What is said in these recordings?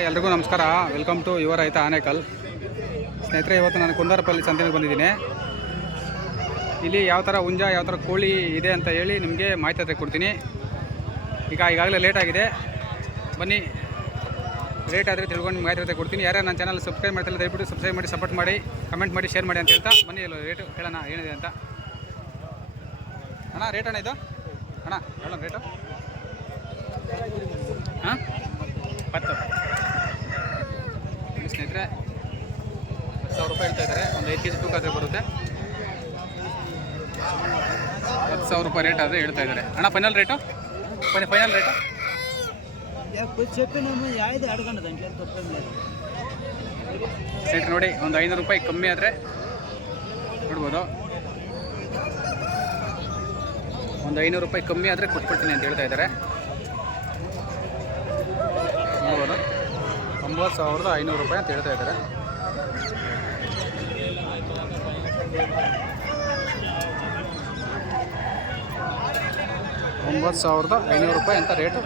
ಎಲ್ರಿಗೂ ನಮಸ್ಕಾರ. Welcome to your ರೈತ ಆನೇಕಲ್. ಸ್ನೇಹಿತರೆ, ಇವತ್ತು ನಾನು ಕುಂದಾರಪಲ್ಲಿ ಸಂತೆಗೆ ಬಂದಿದ್ದೀನಿ. ಇಲ್ಲಿ ಯಾವ ಥರ ಹುಂಜ, ಯಾವ ಥರ ಕೋಳಿ ಇದೆ ಅಂತ ಹೇಳಿ ನಿಮಗೆ ಮಾಹಿತಿ ಕೊಡ್ತೀನಿ. ಈಗಾಗಲೇ ಲೇಟ್ ಆಗಿದೆ, ಬನ್ನಿ ಲೇಟ್ ಆದರೆ ತಿಳ್ಕೊಂಡು ನಿಮ್ಗೆ ಮಾಹಿತಿ ಕೊಡ್ತೀನಿ. ಯಾರೇ ನನ್ನ ಚಾನಲ್ ಸಬ್ಸ್ಕ್ರೈಬ್ ಮಾಡ್ತಿಲ್ಲ ದಯವಿಟ್ಟು ಸಬ್ಸ್ಕ್ರೈಬ್ ಮಾಡಿ, ಸಪೋರ್ಟ್ ಮಾಡಿ, ಕಮೆಂಟ್ ಮಾಡಿ, ಶೇರ್ ಮಾಡಿ ಅಂತ ಹೇಳ್ತಾ ಬನ್ನಿ ರೇಟು ಹೇಳೋಣ ಏನಿದೆ ಅಂತ. ಅಣ್ಣ ರೇಟ್ ಅಣ್ಣ ಇದು ಅಣ್ಣ ಹೇಳೋಣ ರೇಟು. ಹಾಂ 10 ಸ್ನೇಹಿತರೆ, 10,000 ರೂಪಾಯಿ ಹೇಳ್ತಾ ಇದ್ದಾರೆ. ಒಂದು 5 kg ತೂಕ ಆದರೆ ಬರುತ್ತೆ. 10,000 ರೂಪಾಯಿ ರೇಟ್ ಆದರೆ ಹೇಳ್ತಾ ಇದ್ದಾರೆ. ಅಣ್ಣ ಫೈನಲ್ ರೇಟು ಫೈನಲ್ ರೇಟು ಸ್ನೇಹಿತರೆ ನೋಡಿ, ಒಂದು 500 ರೂಪಾಯಿ ಕಮ್ಮಿ ಆದರೆ ನೋಡ್ಬೋದು. ಒಂದು 500 ರೂಪಾಯಿ ಕಮ್ಮಿ ಆದರೆ ಕೊಟ್ಬಿಡ್ತೀನಿ ಅಂತ ಹೇಳ್ತಾ ಇದ್ದಾರೆ. ನೋಡ್ಬೋದು, 9,500 ರೂಪಾಯಿ ಅಂತ ಹೇಳ್ತಾ ಇದ್ದಾರೆ. ₹9,500 ಅಂತ ರೇಟು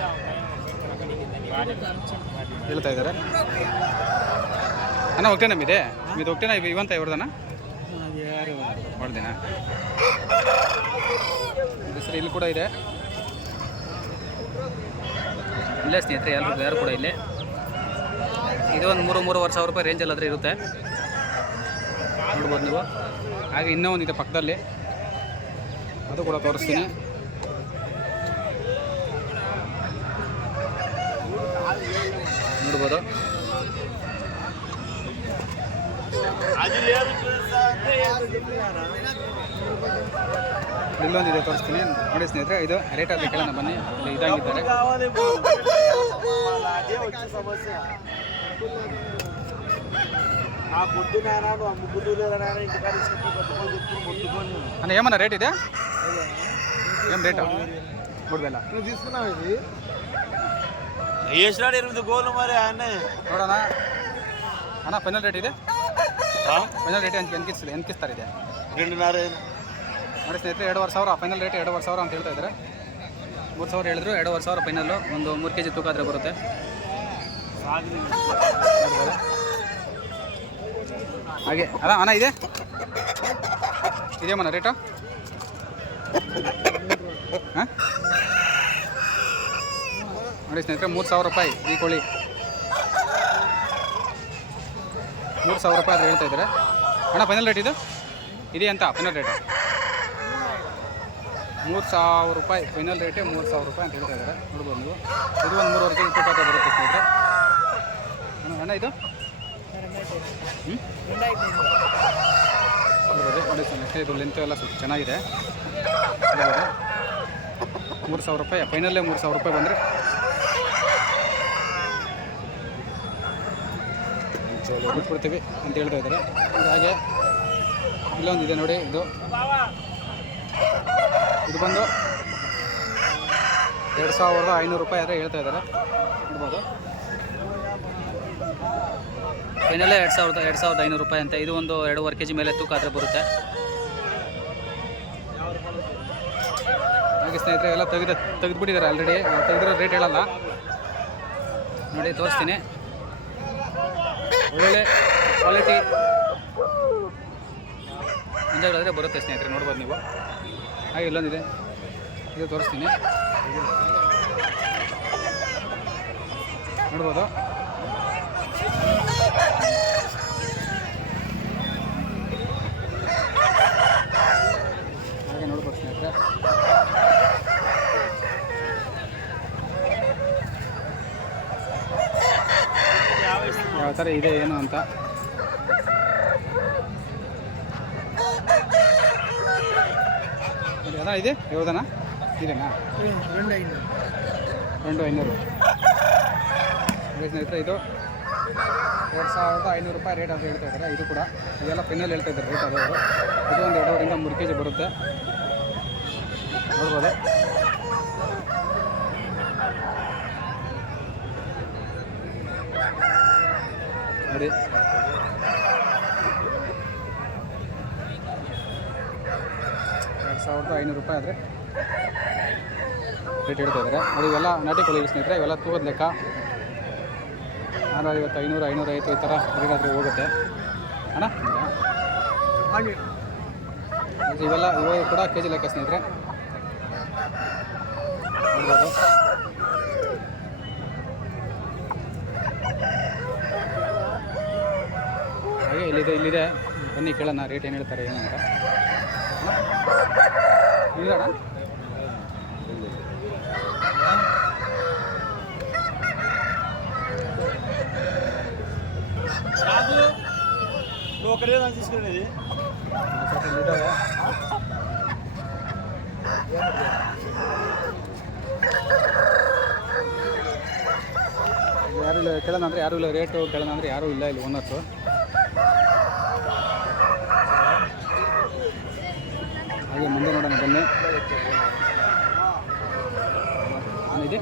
ಹೇಳ್ತಾ ಇದ್ದಾರೆ. ಅಣ್ಣ ಹೋಗ್ತೇನೆ ನಮ್ಮಿದೆ ಇದು ಹೋಗ್ತೇನೆ ಇವಂತ ಇವ್ರದನ ಮಾಡ್ದೇನಾ ಹೆಸರು ಇಲ್ಲಿ ಕೂಡ ಇದೆ. ಇಲ್ಲೇ ಸ್ನೇಹಿತರೆ ಯಾರು ಕೂಡ ಇಲ್ಲಿ ಇದು ಒಂದು 3,500 ರೂಪಾಯಿ ರೇಂಜಲ್ಲಾದರೆ ಇರುತ್ತೆ, ನೋಡ್ಬೋದು ನೀವು. ಹಾಗೆ ಇನ್ನೂ ಒಂದಿದೆ ಪಕ್ಕದಲ್ಲಿ, ಅದು ಕೂಡ ತೋರಿಸ್ತೀನಿ. ನೋಡ್ಬೋದು, ಇಲ್ಲೊಂದಿದೆ ತೋರಿಸ್ತೀನಿ ನೋಡಿ ಸ್ನೇಹಿತರೆ. ಇದು ರೇಟ್ ಆಗಲಿ ಕೇಳೋಣ ಬನ್ನಿ. ಇದಾಗಿದ್ದಾರೆ ಅಣ್ಣ. ఏమన్నా రేట్ ಇದೆ? ఏం రేట్ ಮೂಡ್ಬೇಲ್ಲ ನೋಡೋಣ. ಅಣ್ಣ ಫೈನಲ್ ರೇಟ್ ಇದೆ, ಫೈನಲ್ ರೇಟ್ ಎನ್ಕಿಸ್ತಾರೆ ಇದೆ 2.5 ನೋಡಿ ಸ್ನೇಹಿತರೆ. 2,500 ಫೈನಲ್ ರೇಟ್ 2,500 ಅಂತ ಹೇಳ್ತಾ ಇದ್ದಾರೆ. 3,000 ಹೇಳಿದ್ರು, 2,500 ಫೈನಲ್ಲು. ಒಂದು 3 kg ತೂಕ ಆದರೆ ಬರುತ್ತೆ. ಹಾಗೆ ಅಲ್ಲ ಅಣ್ಣ ಇದೆ ಇದೆಯಮ್ಮನ ರೇಟು. ಹಾಂ ನೋಡಿ ಸ್ನೇಹಿತರೆ, 3,000 ರೂಪಾಯಿ ಈ ಕೋಳಿ. 3,000 ರೂಪಾಯಿ ಆದರೆ ಹೇಳ್ತಾ ಇದ್ದಾರೆ. ಅಣ್ಣ ಫೈನಲ್ ರೇಟ್ ಇದು ಇದೆಯಾ ಅಂತ? ಫೈನಲ್ ರೇಟು 3,000 ರೂಪಾಯಿ ಫೈನಲ್ ರೇಟೇ 3,000 ರೂಪಾಯಿ ಅಂತ ಹೇಳ್ತಾ ಇದ್ದಾರೆ. ನೋಡ್ಬೋದು ನೀವು. ಇದು ಒಂದು 3,500 kg ತೂಕ ಬರುತ್ತೆ ಸ್ನೇಹಿತರೆ. ಅಣ್ಣ ಇದು ನೋಡಿ ಸ್ನೇಹಿತರೆ, ಇದು ಲೆಂತ್ ಎಲ್ಲ ಸ್ವಲ್ಪ ಚೆನ್ನಾಗಿದೆ. 3,000 ರೂಪಾಯಿ ಫೈನಲ್ಲೇ 3,000 ರೂಪಾಯಿ ಬಂದರೆ ಬಿಟ್ಬಿಡ್ತೀವಿ ಅಂತ ಹೇಳ್ತಾ ಇದ್ದಾರೆ. ಹಾಗೆ ಇಲ್ಲೊಂದಿದೆ ನೋಡಿ, ಇದು ಬಂದು 2,500 ರೂಪಾಯಿ ಆದರೆ ಹೇಳ್ತಾ ಇದ್ದಾರೆ. ನೋಡ್ಬೋದು, ಫೈನಲ್ಲೇ 2,500 ರೂಪಾಯಿ ಅಂತ. ಇದು ಒಂದು 2.5 kg ಮೇಲೆ ತೂಕ ಆದರೆ ಬರುತ್ತೆ. ಹಾಗೆ ಸ್ನೇಹಿತರೆ ಎಲ್ಲ ತೆಗೆದುಬಿಟ್ಟಿದ್ದಾರೆ ಆಲ್ರೆಡಿ. ತೆಗೆದಿರೋ ರೇಟ್ ಹೇಳಲ್ಲ ನೋಡಿ, ತೋರಿಸ್ತೀನಿ. ಒಳ್ಳೆ ಕ್ವಾಲಿಟಿ ಮುಂಜಾಗ್ಲಾದರೆ ಬರುತ್ತೆ ಸ್ನೇಹಿತರೆ, ನೋಡ್ಬೋದು ನೀವು. ಹಾಗೆ ಇಲ್ಲೊಂದಿದೆ, ಇದು ತೋರಿಸ್ತೀನಿ. ನೋಡ್ಬೋದು, ಹಾಗೆ ನೋಡ್ಬೋದು ಸ್ನೇಹಿತರೆ. ಯಾವ ಥರ ಇದೆ ಏನು ಅಂತ. ಅದ ಇದೆ ಯಾವುದನ ಇದೆನಾ? 2,500 ಸ್ನೇಹಿತರೆ. ಇದು 2,500 ರೂಪಾಯಿ ರೇಟ್ ಅಂತ ಹೇಳ್ತಾ ಇದ್ದಾರೆ. ಇದು ಕೂಡ ಇದೆಲ್ಲ ಫೈನಲ್ ಹೇಳ್ತಾ ಇದ್ದಾರೆ ರೇಟ್ ಅದು. ಇದು ಒಂದು 2.5 3 kg ಬರುತ್ತೆ, ನೋಡ್ಬೋದು. ನೋಡಿ, 2,500 ರೂಪಾಯಿ ಆದರೆ ರೇಟ್ ಹೇಳ್ತಾ ಇದ್ದಾರೆ. ಅದು ಇವೆಲ್ಲ ನಾಟಿ ಕೋಳಿ ಸ್ನೇಹಿತರೆ, ಇವೆಲ್ಲ ತೂಕದ ಲೆಕ್ಕ. 450, 500, 550 ಈ ಥರ ರೇಟಾದರೆ ಹೋಗುತ್ತೆ ಅಣ್ಣ. ಇವೆಲ್ಲ ಇವಾಗ ಕೂಡ ಕೆ ಜಿ ಲೆಕ್ಕ ಸ್ನೇಹಿತರೆ ನೋಡ್ಬೋದು. ಹಾಗೆ ಇಲ್ಲಿದೆ ಬನ್ನಿ ಕೇಳೋಣ ರೇಟ್ ಏನು ಹೇಳ್ತಾರೆ ಏನು ಅಂತ. ಇಲ್ಲಣ್ಣ ಯಾರು ಇಲ್ಲ ಕೇಳೋಣ ಅಂದರೆ ಯಾರೂ ಇಲ್ಲ, ರೇಟು ಕೇಳೋಣ ಅಂದರೆ ಯಾರೂ ಇಲ್ಲ ಇಲ್ಲಿ ಓನರ್ಸು. ಹಾಗೆ ಮುಂದೆ ನೋಡೋಣ ಬನ್ನಿ ಏನಿದೆ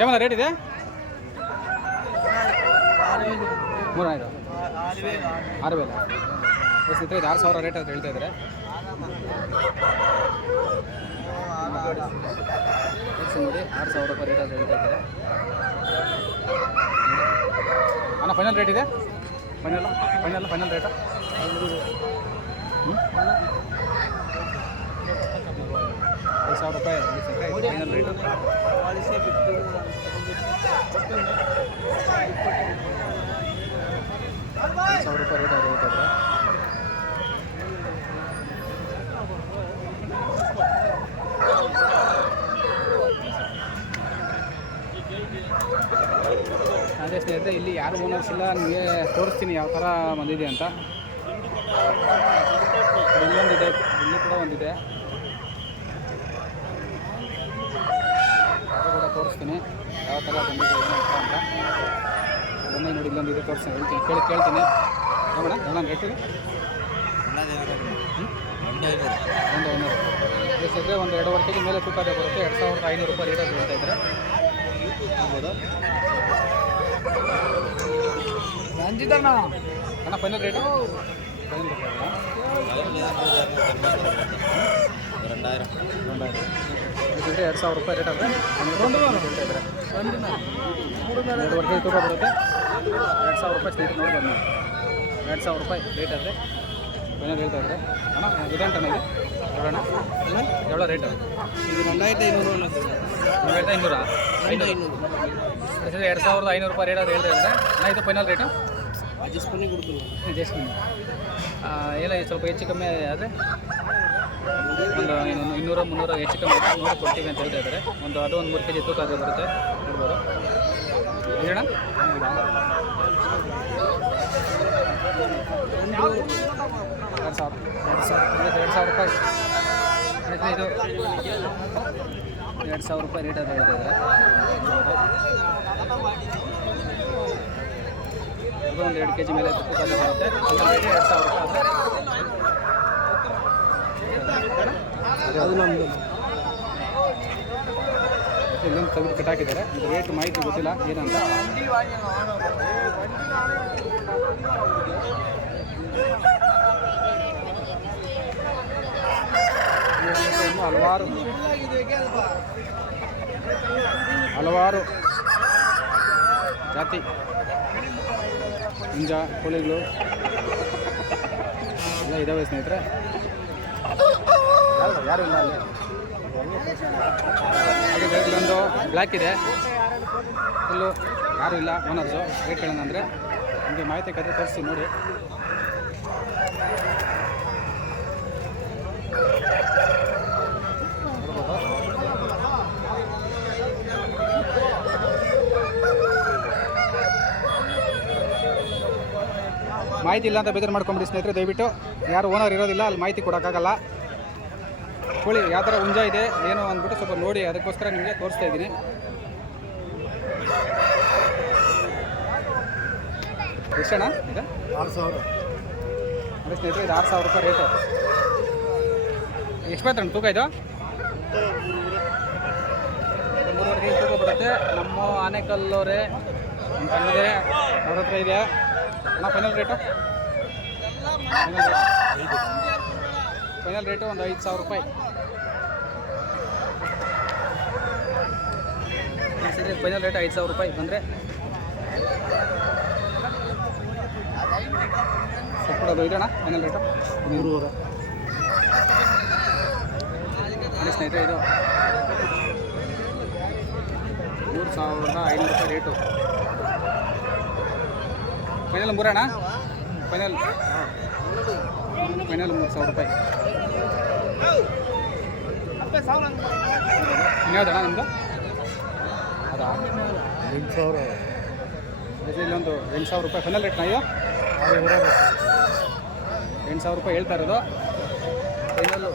ಏಮಲ್ಲ ರೇಟ್ ಇದೆ 3,500 6,000 ಸ್ನೇಹಿತರೆ. ಇದು 6,000 ರೇಟ್ ಅಂತ ಹೇಳ್ತಾ ಇದ್ದಾರೆ. ನೋಡಿ 6,000 ರೂಪಾಯಿ ರೇಟ್ ಅಂತ ಹೇಳ್ತಾ ಇದ್ದಾರೆ ಅಣ್ಣ. ಫೈನಲ್ ರೇಟ್ ಇದೆ ಫೈನಲ್ ರೇಟು 5,000 ರೂಪಾಯಿ ಫೈನಲ್ ರೇಟು. 5,000 ರೂಪಾಯಿ ರೇಟ್ ಅವ್ರು ಹೇಳ್ತಾ ಇದ್ದಾರೆ. ಅದೇ ಸ್ನೇಹಿತರೆ ಇಲ್ಲಿ ಯಾರು ಓನರ್ಸ್ ಇಲ್ಲ, ನಿಮಗೆ ತೋರಿಸ್ತೀನಿ ಯಾವ ಥರ ಬಂದಿದೆ ಅಂತ. ಇಲ್ಲೊಂದಿದೆ, ಇಲ್ಲಿ ಕೂಡ ಒಂದಿದೆ, ಅದು ಕೂಡ ತೋರಿಸ್ತೀನಿ ಯಾವ ಥರ ಬಂದಿದೆ ಏನು ಅಂತ. ಬನ್ನಿ ನೋಡಿ ಇಲ್ಲೊಂದಿದೆ ತೋರಿಸ್ತೀನಿ, ಕೇಳ್ತೀನಿ ನೋಡೋಣ. ನಾನು ರೇಟಿದೆ 1,500 ಸ್ನೇಹಿತರೆ. ಒಂದು 2.5 kg ಮೇಲೆ ತೂಕ ಬರುತ್ತೆ. 2,500 ರೂಪಾಯಿ ರೇಟ್ ಅಂತ ಹೇಳ್ತಾ ಇದ್ದಾರೆ. ಆಗ್ಬೋದು ಅಣ್ಣ. ಫೈನಲ್ ರೇಟು 2,000 ರೂಪಾಯಿ ರೇಟ್ ಅಂದರೆ ಹೇಳ್ತಾ ಇದ್ದಾರೆ. 2.5 kg ತೂಕ ಬರುತ್ತೆ. 2,000 ರೂಪಾಯಿ ಸ್ನೇಹಿತರೆ ನೋಡಿ ಬನ್ನಿ. 2,000 ರೂಪಾಯಿ ರೇಟ್ ಆದರೆ ಫೈನಲ್ ಹೇಳ್ತಾ ಇದ್ದಾರೆ ಅಣ್ಣ. ಇದೆ ಅಂತಾನೆ ಇದೆ ನೋಡೋಣ ಎவ்வளோ ರೇಟು ಇದು 2,500 2,500 ರೂಪಾಯಿ ರೇಟ್ ಅಂತ ಹೇಳ್ತಾ ಇದ್ದಾರೆ ಅಣ್ಣ. ಇದು ಫೈನಲ್ ರೇಟು ಅಡ್ಜಸ್ಟ್ பண்ணி ಅಡ್ಜಸ್ಟ್ಮೆಂಟ್ ಎಲ್ಲ ಸ್ವಲ್ಪ ಹೆಚ್ಚು ಕಮ್ಮಿ ಆದರೆ ಒಂದು 200-300 ಹೆಚ್ಚು ಕಮ್ಮಿ ನೋಡಿ ಕೊಡ್ತೀವಿ ಅಂತ ಹೇಳ್ತಾ ಇದ್ದಾರೆ. ಒಂದು 3 kg ತೂಕ ಅದು ಬರುತ್ತೆ ನೋಡ್ಬೋದು. ಹೇಳೋಣ 2,000 ರೂಪಾಯಿ ಇದು 2,000 ರೂಪಾಯಿ ರೇಟ್ ಅಂತ ಹೇಳ್ತಾ ಇದ್ದಾರೆ. ಅದು ಒಂದು 2 kg ಮೇಲೆ ತೂಕ ಬರುತ್ತೆ. 2,000 ರೂಪಾಯಿ ಅದು ನಮ್ಮದು. ಇಲ್ಲೊಂದು ತೆಗೆದು ಕಟ್ಟಾಕಿದ್ದಾರೆ. ಇದು ರೇಟ್ ಮಾಹಿತಿ ಗೊತ್ತಿಲ್ಲ ಏನಂತ. ಹಲವಾರು ಜಾತಿ ಹುಂಜ ಕೋಳಿಗಳು ಎಲ್ಲ ಇದ್ದಾವೆ ಸ್ನೇಹಿತರೆ. ಯಾರು ಇಲ್ಲ ಅಲ್ಲಿ. ಹಾಗೆ ಇಲ್ಲೊಂದು ಬ್ಲ್ಯಾಕ್ ಇದೆ, ಫುಲ್ಲು ಯಾರೂ ಇಲ್ಲ ಓನರ್ಸು. ರೇಟ್ ಕೇಳೋಣ ಅಂದರೆ ನಿಮಗೆ ಮಾಹಿತಿ ಕತೆ ತೋರಿಸ್ತೀನಿ ನೋಡಿ. ಮಾಹಿತಿ ಇಲ್ಲ ಅಂತ ಬೇಜಾರು ಮಾಡ್ಕೊಂಬಿಡಿ ಸ್ನೇಹಿತರೆ. ದಯವಿಟ್ಟು ಯಾರು ಓನರ್ ಇರೋದಿಲ್ಲ ಅಲ್ಲಿ ಮಾಹಿತಿ ಕೊಡೋಕ್ಕಾಗಲ್ಲ. ಕೋಳಿ ಯಾವ ಥರ ಹುಂಜ ಇದೆ ಏನು ಅಂದ್ಬಿಟ್ಟು ಸ್ವಲ್ಪ ನೋಡಿ, ಅದಕ್ಕೋಸ್ಕರ ನಿಮಗೆ ತೋರಿಸ್ತಾ ಇದ್ದೀನಿ. ಎಷ್ಟಣ್ಣ ಇದು 6,000 ಅದೇ ಸ್ನೇಹಿತರೆ. ಇದು 6,000 ರೂಪಾಯಿ ರೇಟು. ಎಷ್ಟು ಬರ್ತಣ್ಣ ತೂಕ ಇದು? 3.5 kg ತೂಕ ಬರುತ್ತೆ. ನಮ್ಮ ಆನೆಕಲ್ಲೋರೆ ಕಣ್ಣಿದೆ ಅವ್ರ ಹತ್ರ ಇದೆ ಅಣ್ಣ. ಫೈನಲ್ ರೇಟು ಒಂದು 5,000 ರೂಪಾಯಿ. ಫೈನಲ್ ರೇಟ್ 5,000 ರೂಪಾಯಿ ಬಂದರೆ ಕೊಡೋದು. ಇದಣ್ಣ ಫೈನಲ್ ರೇಟು 3,500 ನೋಡಿ ಸ್ನೇಹಿತರೆ. ಇದು 3,500 ರೂಪಾಯಿ ರೇಟು. ಫೈನಲ್ 3 ಅಣ್ಣ. ಫೈನಲ್ 3,000 ರೂಪಾಯಿ. ಇನ್ಯಾವುದಣ್ಣ ನಿಮ್ಮದು? ಅದಾ 8,000. ಇಲ್ಲೊಂದು 8,000 ರೂಪಾಯಿ ಫೈನಲ್ ರೇಟ್ನ. ಇದು 8,000 ರೂಪಾಯಿ ಹೇಳ್ತಾ ಇರೋದು. ಫೈನಲ್ಲು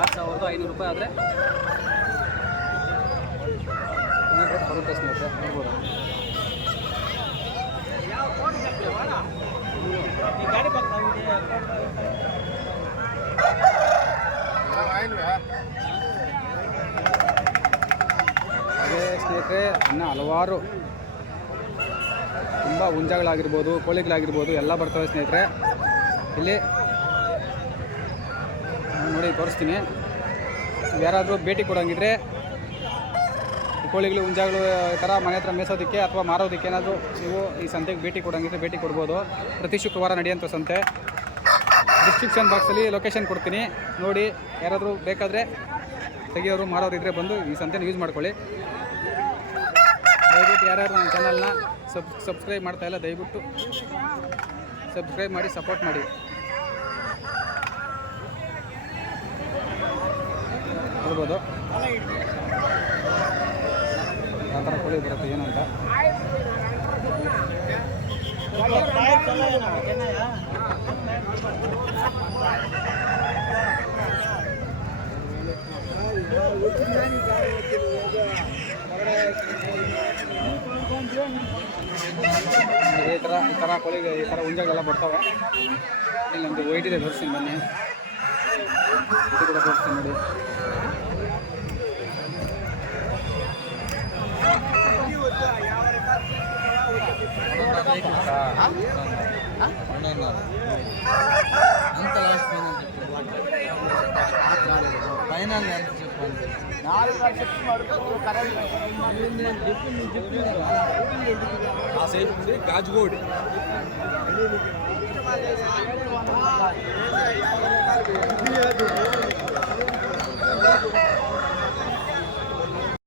6,500 ರೂಪಾಯಿ ಆದರೆ ಫೈನಲ್ ರೇಟ್ ಬರುತ್ತೆ ಸ್ನೇಹಿತರೆ. ನೋಡ್ಬೋದು. ಅದೇ ಸ್ನೇಹಿತರೆ, ಇನ್ನು ಹಲವಾರು ತುಂಬ ಹುಂಜಗಳಾಗಿರ್ಬೋದು, ಕೋಳಿಗಳಾಗಿರ್ಬೋದು ಎಲ್ಲ ಬರ್ತವೆ ಸ್ನೇಹಿತರೆ. ಇಲ್ಲಿ ನೋಡಿ ತೋರಿಸ್ತೀನಿ. ಯಾರಾದರೂ ಭೇಟಿ ಕೊಡೋಂಗಿದ್ರೆ ಕೋಳಿಗಳು, ಹುಂಜಗಳು ಈ ಥರ ಮನೆ ಹತ್ರ ಮೇಯಿಸೋದಕ್ಕೆ ಅಥವಾ ಮಾರೋದಕ್ಕೆ ಏನಾದರೂ ನೀವು ಈ ಸಂತೆಗೆ ಭೇಟಿ ಕೊಡೋಂಗಿದ್ರೆ ಭೇಟಿ ಕೊಡ್ಬೋದು. ಪ್ರತಿ ಶುಕ್ರವಾರ ನಡೆಯುವಂಥ ಸಂತೆ. ಡಿಸ್ಕ್ರಿಪ್ಷನ್ ಬಾಕ್ಸಲ್ಲಿ ಲೊಕೇಶನ್ ಕೊಡ್ತೀನಿ, ನೋಡಿ. ಯಾರಾದರೂ ಬೇಕಾದರೆ ತೆಗಿಯೋರು ಮಾರೋರು ಇದ್ದರೆ ಬಂದು ಈ ಸಂತೆನ ಯೂಸ್ ಮಾಡ್ಕೊಳ್ಳಿ. ದಯವಿಟ್ಟು ಯಾರ್ಯಾರು ನನ್ನ ಚಾನಲ್ನ ಸಬ್ಸ್ಕ್ರೈಬ್ ಮಾಡ್ತಾಯಿಲ್ಲ ದಯವಿಟ್ಟು ಸಬ್ಸ್ಕ್ರೈಬ್ ಮಾಡಿ, ಸಪೋರ್ಟ್ ಮಾಡಿ. ನೋಡ್ಬೋದು ಯಾವ ಥರ ಕೋಳಿ ಬರುತ್ತೆ ಏನು ಅಂತ. ಈ ಥರ ಕೋಳಿಗೆ ಈ ಥರ ಹುಂಜಗಳೆಲ್ಲ ಬರ್ತವೆ. ಇಲ್ಲೊಂದು ವೈಟ್ ಇದೆ, ತೋರಿಸ್ತೀನಿ ಬನ್ನಿ. ಇದು ಕೂಡ ತೋರಿಸ್ತೀನಿ ನೋಡಿ. గాజుగోడి